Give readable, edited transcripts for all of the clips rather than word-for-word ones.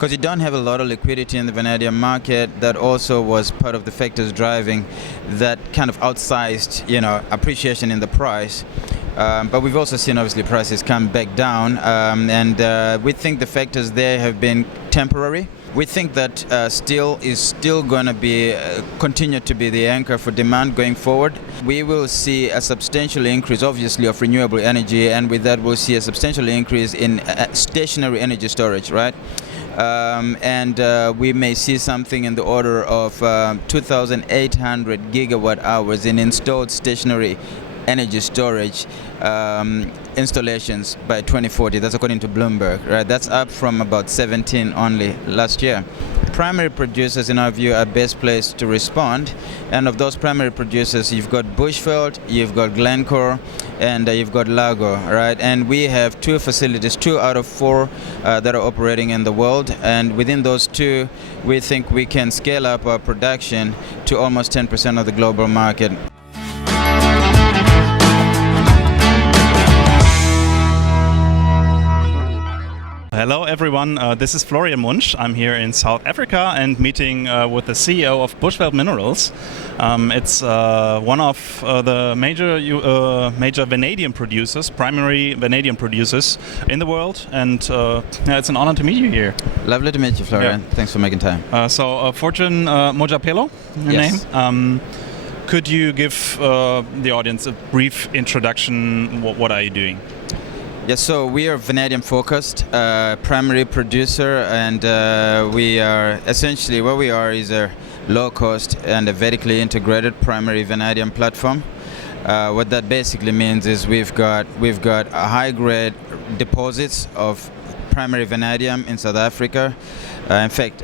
Because you don't have a lot of liquidity in the vanadium market. That also was part of the factors driving that kind of outsized, appreciation in the price. But we've also seen, obviously, prices come back down, and we think the factors there have been temporary. We think that steel is still going to continue to be the anchor for demand going forward. We will see a substantial increase, obviously, of renewable energy, and with that we'll see a substantial increase in stationary energy storage, right? And we may see something in the order of 2,800 gigawatt hours in installed stationary energy storage installations by 2040. That's according to Bloomberg, right? That's up from about 17 only last year. Primary producers, in our view, are best placed to respond. And of those primary producers, you've got Bushveld, you've got Glencore, and you've got Largo, right? And we have 2 facilities, 2 out of 4 that are operating in the world. And within those 2, we think we can scale up our production to almost 10% of the global market. Hello everyone, this is Florian Munch. I'm here in South Africa and meeting with the CEO of Bushveld Minerals. It's one of the major vanadium producers, primary vanadium producers in the world, and it's an honor to meet you here. Lovely to meet you, Florian. Yeah. Thanks for making time. Fortune Mojapelo, your Yes. name. Could you give the audience a brief introduction? What are you doing? Yes, so we are vanadium focused, primary producer, and we are essentially what we are is a low cost and a vertically integrated primary vanadium platform. What that basically means is we've got a high grade deposits of primary vanadium in South Africa. In fact,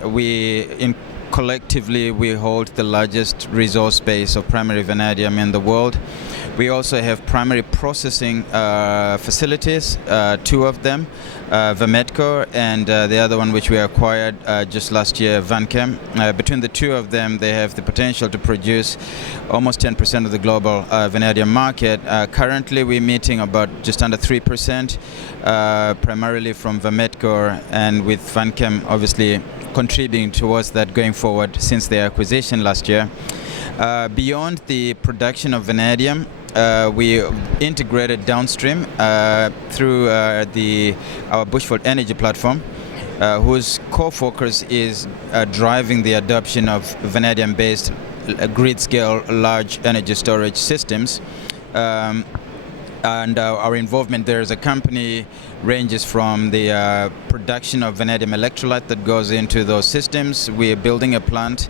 collectively we hold the largest resource base of primary vanadium in the world. We also have primary processing facilities, 2 of them, Vametco and the other one which we acquired just last year, Vanchem. Between the 2 of them, they have the potential to produce almost 10% of the global vanadium market. Currently we're meeting about just under 3%, primarily from Vametco, and with Vanchem obviously contributing towards that going forward since their acquisition last year. Beyond the production of vanadium, we integrated downstream through our Bushveld Energy platform, whose core focus is driving the adoption of vanadium-based grid-scale large energy storage systems. And our involvement there as a company ranges from the production of vanadium electrolyte that goes into those systems. We are building a plant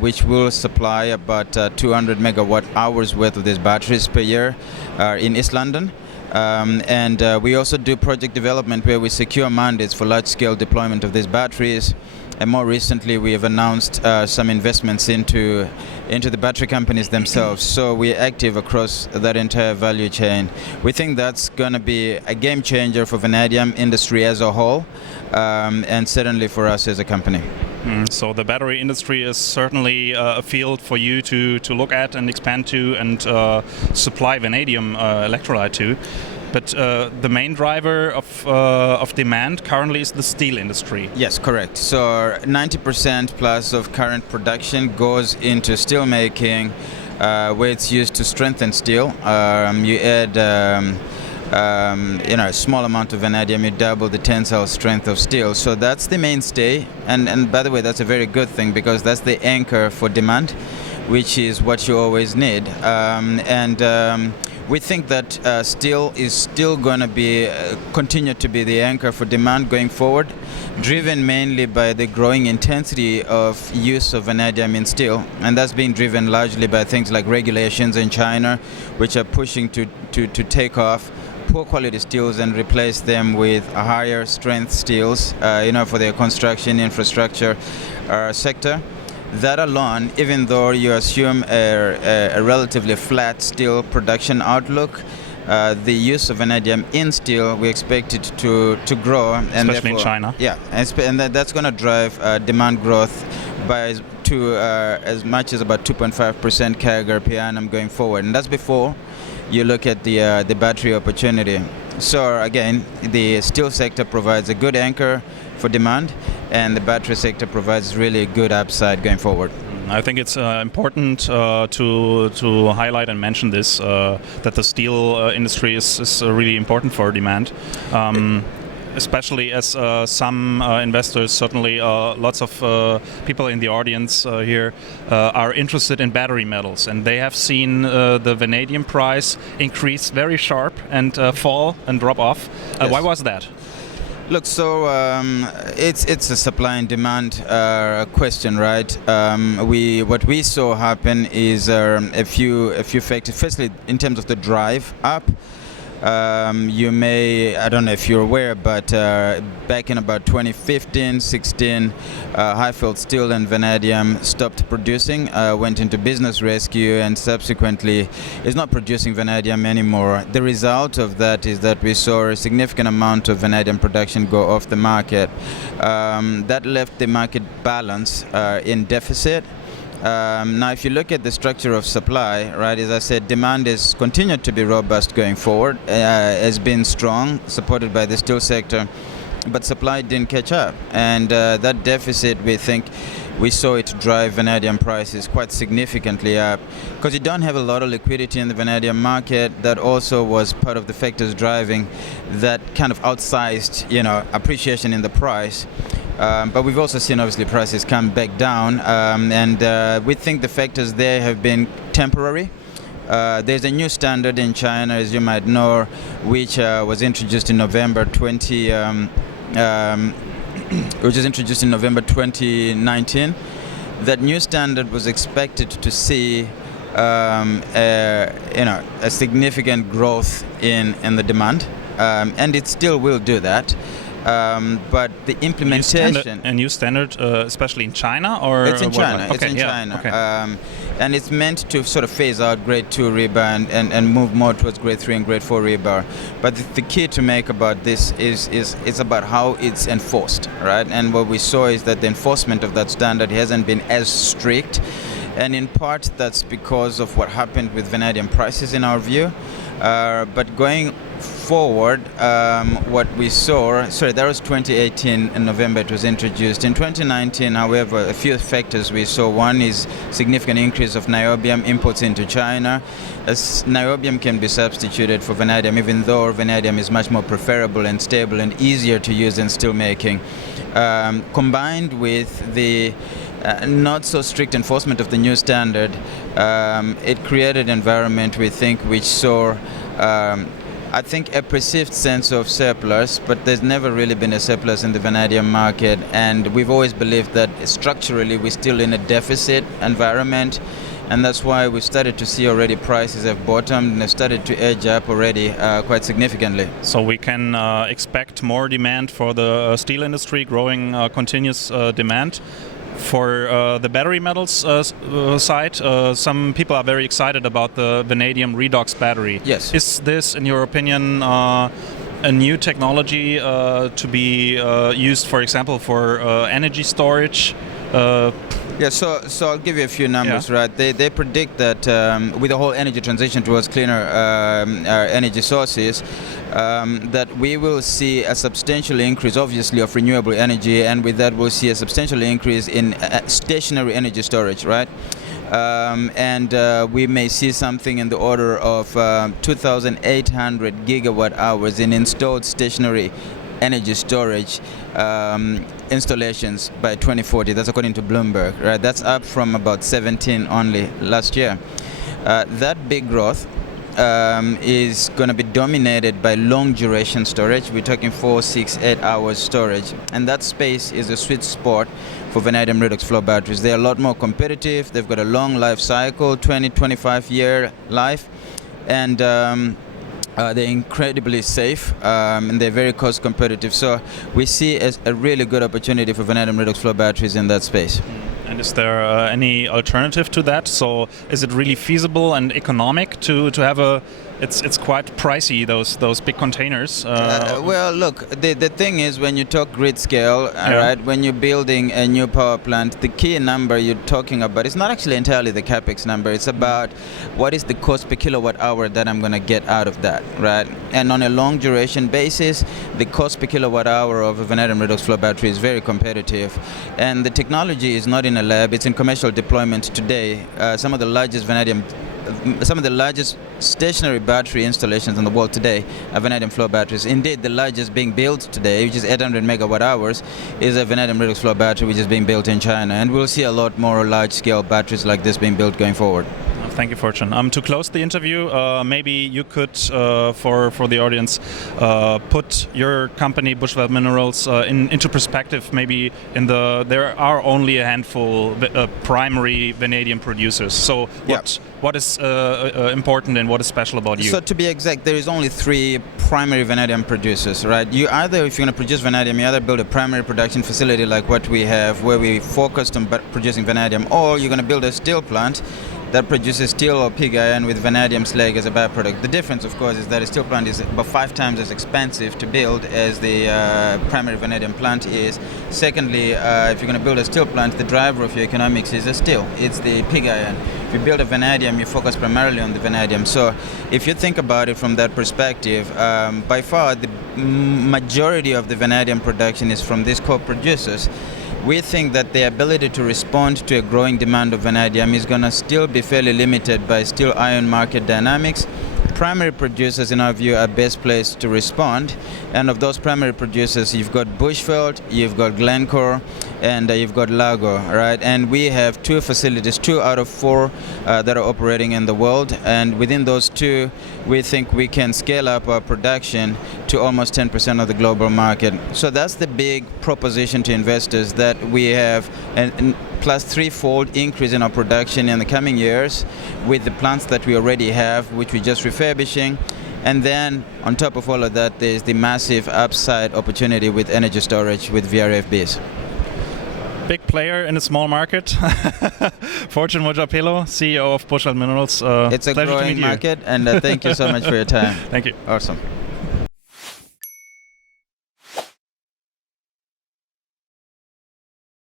which will supply about 200 megawatt hours worth of these batteries per year in East London. And we also do project development where we secure mandates for large-scale deployment of these batteries. And more recently, we have announced some investments into the battery companies themselves. So we're active across that entire value chain. We think that's going to be a game changer for vanadium industry as a whole, and certainly for us as a company. So the battery industry is certainly a field for you to look at and expand to and supply vanadium electrolyte to. But the main driver of demand currently is the steel industry. Yes, correct. So 90% plus of current production goes into steel making, where it's used to strengthen steel. You add a small amount of vanadium, you double the tensile strength of steel. So that's the mainstay. And by the way, that's a very good thing because that's the anchor for demand, which is what you always need. We think that steel is still going to continue to be the anchor for demand going forward, driven mainly by the growing intensity of use of vanadium in steel, and that's being driven largely by things like regulations in China, which are pushing to take off poor quality steels and replace them with higher strength steels, for their construction infrastructure sector. That alone, even though you assume a relatively flat steel production outlook, the use of vanadium in steel, we expect it to grow. And especially in China. Yeah, and that's going to drive demand growth to as much as about 2.5% CAGR per annum going forward. And that's before you look at the battery opportunity. So again, the steel sector provides a good anchor for demand, and the battery sector provides really good upside going forward. I think it's important to highlight and mention this, that the steel industry is really important for demand. Especially as some investors, certainly lots of people in the audience here are interested in battery metals, and they have seen the vanadium price increase very sharp and fall and drop off. Yes. Why was that? Look, so it's a supply and demand question, right? What we saw happen is a few factors. Firstly, in terms of the drive up. You may, I don't know if you're aware, but back in about 2015-16, Highfield Steel and Vanadium stopped producing, went into business rescue, and subsequently is not producing vanadium anymore. The result of that is that we saw a significant amount of vanadium production go off the market. That left the market balance in deficit. Now, if you look at the structure of supply, right, as I said, demand has continued to be robust going forward, has been strong, supported by the steel sector, but supply didn't catch up. And that deficit, we think, we saw it drive vanadium prices quite significantly up, because you don't have a lot of liquidity in the vanadium market. That also was part of the factors driving that kind of outsized, appreciation in the price. But we've also seen, obviously, prices come back down, and we think the factors there have been temporary. There's a new standard in China, as you might know, which was introduced in November 2019. That new standard was expected to see a significant growth in the demand, and it still will do that. But the implementation... A new standard, especially in China? Or it's in China. Okay, it's in China. Okay. And it's meant to sort of phase out grade 2 rebar and move more towards grade 3 and grade 4 rebar. But the key to make about this is it's about how it's enforced, right? And what we saw is that the enforcement of that standard hasn't been as strict. And in part, that's because of what happened with vanadium prices, in our view. But going forward, what we saw, that was 2018 in November it was introduced. In 2019, however, a few factors we saw. One is significant increase of niobium imports into China, as niobium can be substituted for vanadium, even though vanadium is much more preferable and stable and easier to use in steel making. Combined with the not so strict enforcement of the new standard, it created an environment, we think, which saw I think a perceived sense of surplus, but there's never really been a surplus in the vanadium market, and we've always believed that structurally we're still in a deficit environment, and that's why we started to see already prices have bottomed and have started to edge up already quite significantly. So we can expect more demand for the steel industry, growing continuous demand. For the battery metals side, some people are very excited about the vanadium redox battery. Yes. Is this, in your opinion, a new technology to be used, for example, for energy storage? Yeah, so I'll give you a few numbers, right? They predict that with the whole energy transition towards cleaner energy sources, that we will see a substantial increase, obviously, of renewable energy, and with that we'll see a substantial increase in stationary energy storage, right? And we may see something in the order of 2,800 gigawatt hours in installed stationary energy storage installations by 2040. That's according to Bloomberg, right? That's up from about 17 only last year. That big growth is going to be dominated by long duration storage. We're talking 4, 6, 8 hours storage, and that space is a sweet spot for vanadium redox flow batteries. They're a lot more competitive. They've got a long life cycle, 20-25 year life, and they're incredibly safe, and they're very cost competitive. So we see as a really good opportunity for vanadium redox flow batteries in that space. And is there any alternative to that? So is it really feasible and economic to have a it's quite pricey, those big containers. Well, look, the thing is, when you talk grid scale, right, when you're building a new power plant, the key number you're talking about is not actually entirely the capex number. It's about what is the cost per kilowatt hour that I'm going to get out of that, right? And on a long duration basis, the cost per kilowatt hour of a vanadium redox flow battery is very competitive. And the technology is not in a lab, it's in commercial deployment today. Some of the largest stationary battery installations in the world today are vanadium flow batteries. Indeed, the largest being built today, which is 800 megawatt hours, is a vanadium redox flow battery which is being built in China. And we'll see a lot more large-scale batteries like this being built going forward. Thank you, Fortune. To close the interview, maybe you could, for the audience, put your company, Bushveld Minerals, into perspective. Maybe there are only a handful primary vanadium producers. So what is important and what is special about you? So to be exact, there is only 3 primary vanadium producers, right? If you're going to produce vanadium, you either build a primary production facility like what we have, where we focused on producing vanadium, or you're going to build a steel plant that produces steel or pig iron with vanadium slag as a byproduct. The difference, of course, is that a steel plant is about 5 times as expensive to build as the primary vanadium plant is. Secondly, if you're going to build a steel plant, the driver of your economics is the steel. It's the pig iron. If you build a vanadium, you focus primarily on the vanadium. So if you think about it from that perspective, by far the majority of the vanadium production is from these co-producers. We think that the ability to respond to a growing demand of vanadium is going to still be fairly limited by steel iron market dynamics. Primary producers, in our view, are best placed to respond. And of those primary producers, you've got Bushveld, you've got Glencore, and you've got Largo, right? And we have 2 facilities, 2 out of 4 that are operating in the world. And within those 2, we think we can scale up our production to almost 10% of the global market. So that's the big proposition to investors, that we have an plus 3-fold increase in our production in the coming years with the plants that we already have, which we're just refurbishing. And then on top of all of that, there's the massive upside opportunity with energy storage with VRFBs. Big player in a small market. Fortune Mojapelo, CEO of Bushveld Minerals. It's a growing market, and thank you so much for your time. Thank you. Awesome.